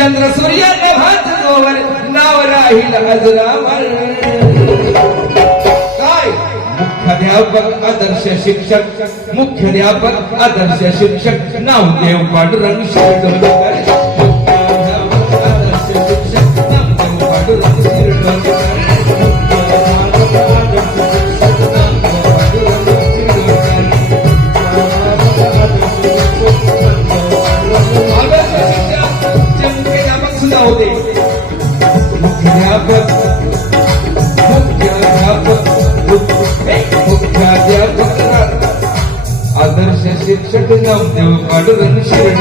चंद्र सूर्य नभात जोवर नाव राहील अजरावर काय? मुख्याध्यापक आदर्श शिक्षक मुख्याध्यापक आदर्श शिक्षक नामदेव पांडुरंग शिरडोणकर मुख्याध्यापक आदर्श शिक्षक पांडुरंग होते. मुख्याध्यापक मुख्याध्यापक मुख्याध्यापक आदर्श शिक्षक नामदेव पांडुरंग शिरण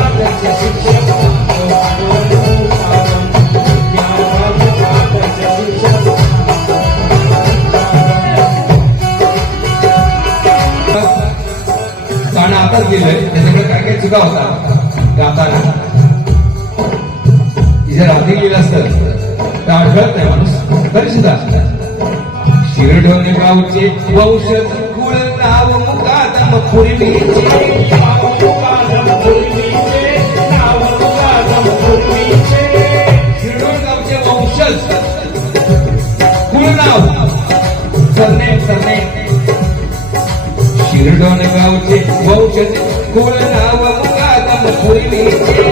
आदर्श शिक्षक गाणं आताच दिलंय त्याच्याकडे काय काय चुका होता? गाताना जर आधी गेलं असतं तर आढळत नाही माणूस. तरी सुद्धा. शिरढोण गावचे वंशज कुळ नाव मुकादम पूर्वीचे गावचे वंशज कुळ नाव. सरनेम शिरडोन गावचे वंशज कुळ नाव मुकादम पूर्वीचे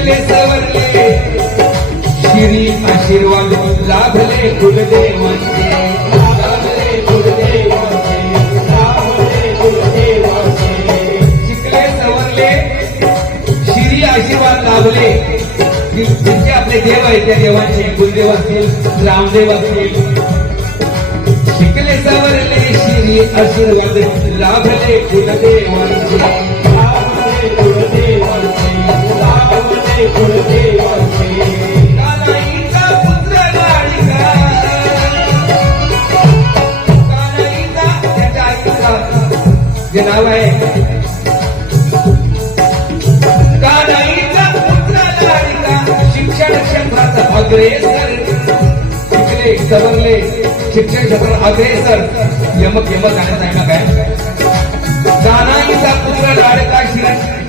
शिकले सवरले. श्री आशीर्वाद लाभले कुलदेवांचे. लाभले कुलदेवांचे. लाभले कुलदेवांचे. शिकले सवरले. श्री आशीर्वाद लाभले. की आपले देव आहेत त्या देवांचे कुलदेव असतील रामदेव असतील. शिकले सवरले श्री आशीर्वाद लाभले कुलदेवांचे. जे नाव आहे शिक्षण क्षेत्रात अग्रेसर शिकले सवरले शिक्षण क्षेत्रात अग्रेसर यमक यमक गाण्यात आहे ना काय कानाईचा पुत्र लाडका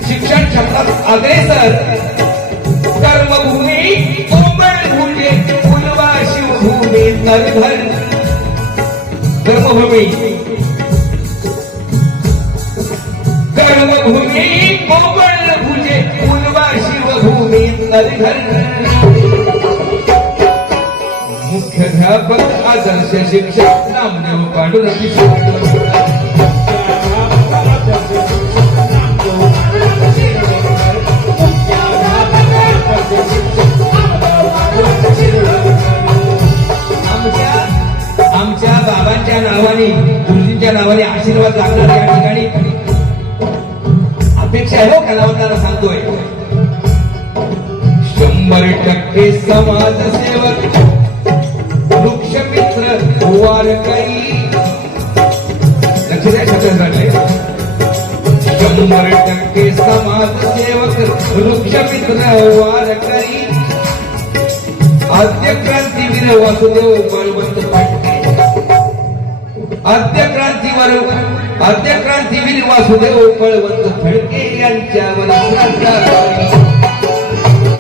शिक्षण क्षेत्रात अग्रेसर शिवभूमी कर्मभूमी कर्मभूमी कोंबड भुजे फुलवा शिवभूमी नरधर मुख्याध्यापक आदर्श शिक्षक नामदेव पांडुरंगी शिक्षक नावाने गुरुजींच्या नावाने आशीर्वाद लागणार या ठिकाणी. अपेक्षा आहे हो कलावंतांना सांगतोय. शंभर टक्के समाजसेवक वृक्षमित्र वारकरी लक्ष द्या छत्रपती शंभर टक्के समाजसेवक वृक्षमित्र वारकरी आद्य क्रांतीवीर वासुदेव मालवंत फाटके आद्य क्रांतीवर वासुदेव बळवंत फडके यांच्या